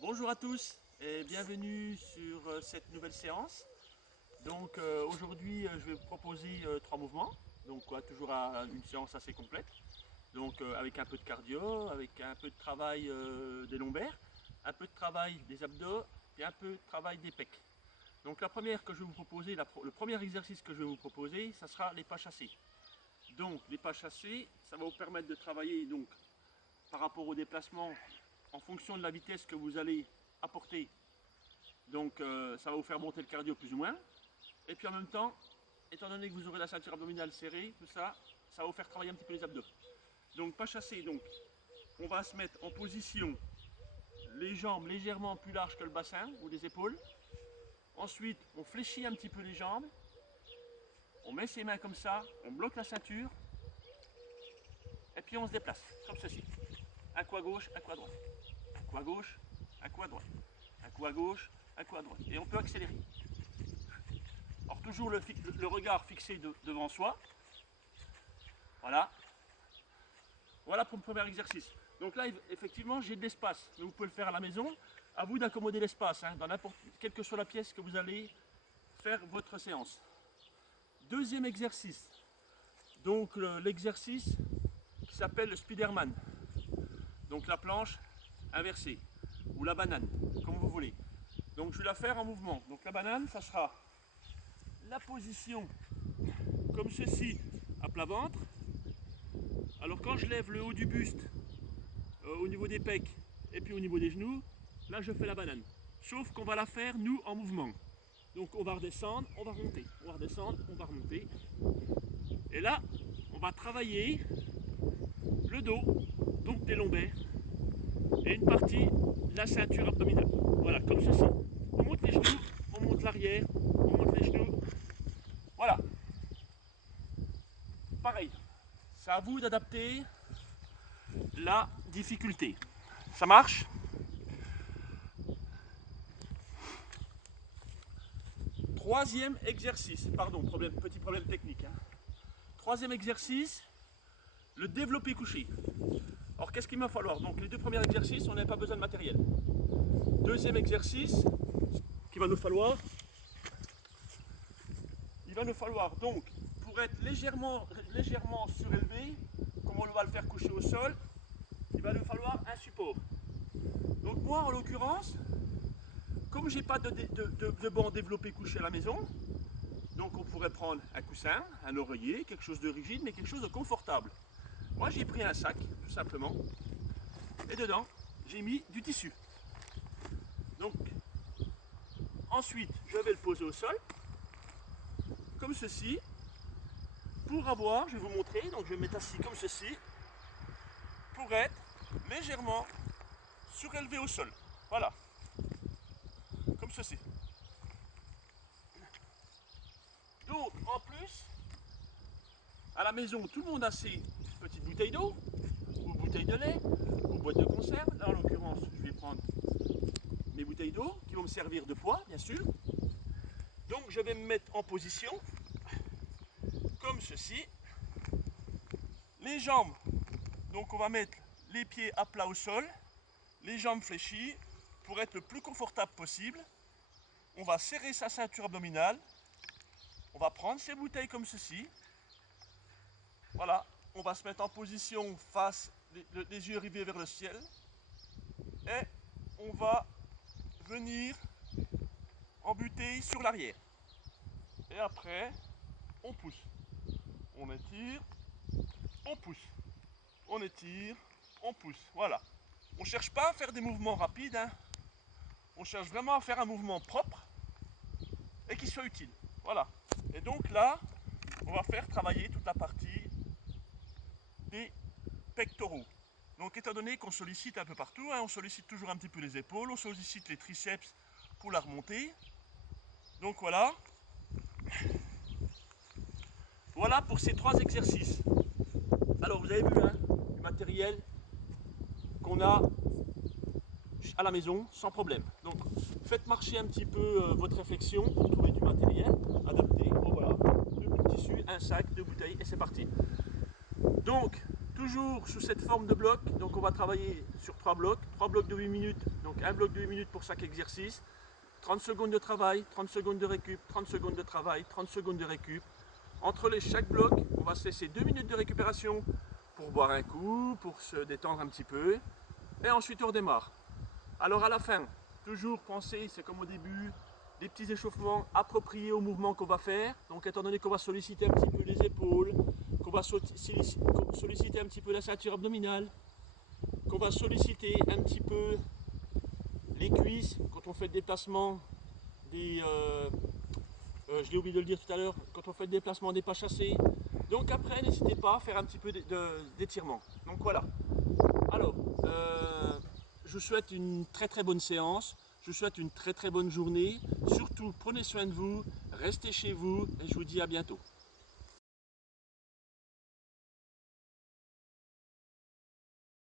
Bonjour à tous et bienvenue sur cette nouvelle séance. Donc aujourd'hui je vais vous proposer trois mouvements, donc toujours une séance assez complète. Donc avec un peu de cardio, avec un peu de travail des lombaires, un peu de travail des abdos et un peu de travail des pecs. Donc la première que je vais vous proposer, le premier exercice que je vais vous proposer, ça sera les pas chassés. Donc les pas chassés, ça va vous permettre de travailler donc par rapport au déplacement en fonction de la vitesse que vous allez apporter. Donc ça va vous faire monter le cardio plus ou moins. Et puis en même temps, étant donné que vous aurez la ceinture abdominale serrée, tout ça, ça va vous faire travailler un petit peu les abdos. Donc pas chassé, donc on va se mettre en position, les jambes légèrement plus larges que le bassin ou les épaules. Ensuite, on fléchit un petit peu les jambes. On met ses mains comme ça, on bloque la ceinture. Et puis on se déplace, comme ceci. Un coup à gauche, un coup à droite. Un coup à gauche, un coup à droite. Un coup à gauche, un coup à droite. Et on peut accélérer. Alors toujours le regard fixé devant soi. Voilà. Voilà pour le premier exercice. Donc là, effectivement, j'ai de l'espace. Mais vous pouvez le faire à la maison. À vous d'accommoder l'espace, dans n'importe quelle que soit la pièce que vous allez faire votre séance. Deuxième exercice. Donc l'exercice qui s'appelle le Spiderman. Donc la planche inversée ou la banane, comme vous voulez. Donc je vais la faire en mouvement. Donc la banane, ça sera la position comme ceci à plat ventre. Alors quand je lève le haut du buste au niveau des pecs et puis au niveau des genoux, là je fais la banane. Sauf qu'on va la faire nous en mouvement. Donc on va redescendre, on va remonter, on va redescendre, on va remonter. Et là, on va travailler le dos, donc des lombaires, et une partie de la ceinture abdominale. Voilà, comme ceci. On monte les genoux, on monte l'arrière, on monte les genoux. Voilà. Pareil. C'est à vous d'adapter la difficulté. Ça marche? Troisième exercice. Pardon, petit problème technique. Troisième exercice, le développé couché. Alors qu'est-ce qu'il va falloir? Donc les deux premiers exercices, on n'a pas besoin de matériel. Deuxième exercice, qu'il va nous falloir, il va nous falloir donc, pour être légèrement surélevé, comme on va le faire coucher au sol, il va nous falloir un support. Donc moi en l'occurrence, comme j'ai pas de banc développé couché à la maison, donc on pourrait prendre un coussin, un oreiller, quelque chose de rigide, mais quelque chose de confortable. Moi j'ai pris un sac, tout simplement, et dedans j'ai mis du tissu. Donc ensuite je vais le poser au sol, comme ceci, pour avoir, je vais vous montrer, donc je vais me mettre assis comme ceci, pour être légèrement surélevé au sol. Voilà, comme ceci. Donc en plus, à la maison, tout le monde a ses petites bouteilles d'eau, ou bouteilles de lait, ou boîtes de conserve. Là en l'occurrence, je vais prendre mes bouteilles d'eau qui vont me servir de poids, bien sûr. Donc je vais me mettre en position, comme ceci. Les jambes, donc on va mettre les pieds à plat au sol, les jambes fléchies, pour être le plus confortable possible. On va serrer sa ceinture abdominale. On va prendre ses bouteilles comme ceci. Voilà, on va se mettre en position face, les yeux rivés vers le ciel. Et on va venir en butée sur l'arrière. Et après, on pousse. On étire, on pousse. On étire, on pousse. Voilà. On ne cherche pas à faire des mouvements rapides. On cherche vraiment à faire un mouvement propre et qui soit utile. Voilà. Et donc là, on va faire travailler toute la partie des pectoraux. Donc étant donné qu'on sollicite un peu partout, on sollicite toujours un petit peu les épaules, on sollicite les triceps pour la remontée. Donc voilà. Voilà pour ces trois exercices. Alors vous avez vu, du matériel qu'on a à la maison sans problème. Donc faites marcher un petit peu votre réflexion pour trouver du matériel adapté. Bon, voilà, deux bouts de tissu, un sac, deux bouteilles et c'est parti. Donc toujours sous cette forme de bloc, donc on va travailler sur trois blocs de 8 minutes. Donc Donc un bloc de 8 minutes pour chaque exercice. 30 secondes de travail, 30 secondes de récup, 30 secondes de travail, 30 secondes de récup. Entre chaque bloc, on va se laisser 2 minutes de récupération pour boire un coup, pour se détendre un petit peu. Et ensuite on redémarre. Alors à la fin, toujours penser, c'est comme au début, des petits échauffements appropriés au mouvement qu'on va faire. Donc étant donné qu'on va solliciter un petit peu les épaules, qu'on va solliciter un petit peu la ceinture abdominale, qu'on va solliciter un petit peu les cuisses quand on fait le déplacement des... je l'ai oublié de le dire tout à l'heure, quand on fait le déplacement des pas chassés. Donc après, n'hésitez pas à faire un petit peu d'étirement. Donc voilà. Alors, je vous souhaite une très très bonne séance. Je vous souhaite une très très bonne journée. Surtout, prenez soin de vous, restez chez vous et je vous dis à bientôt.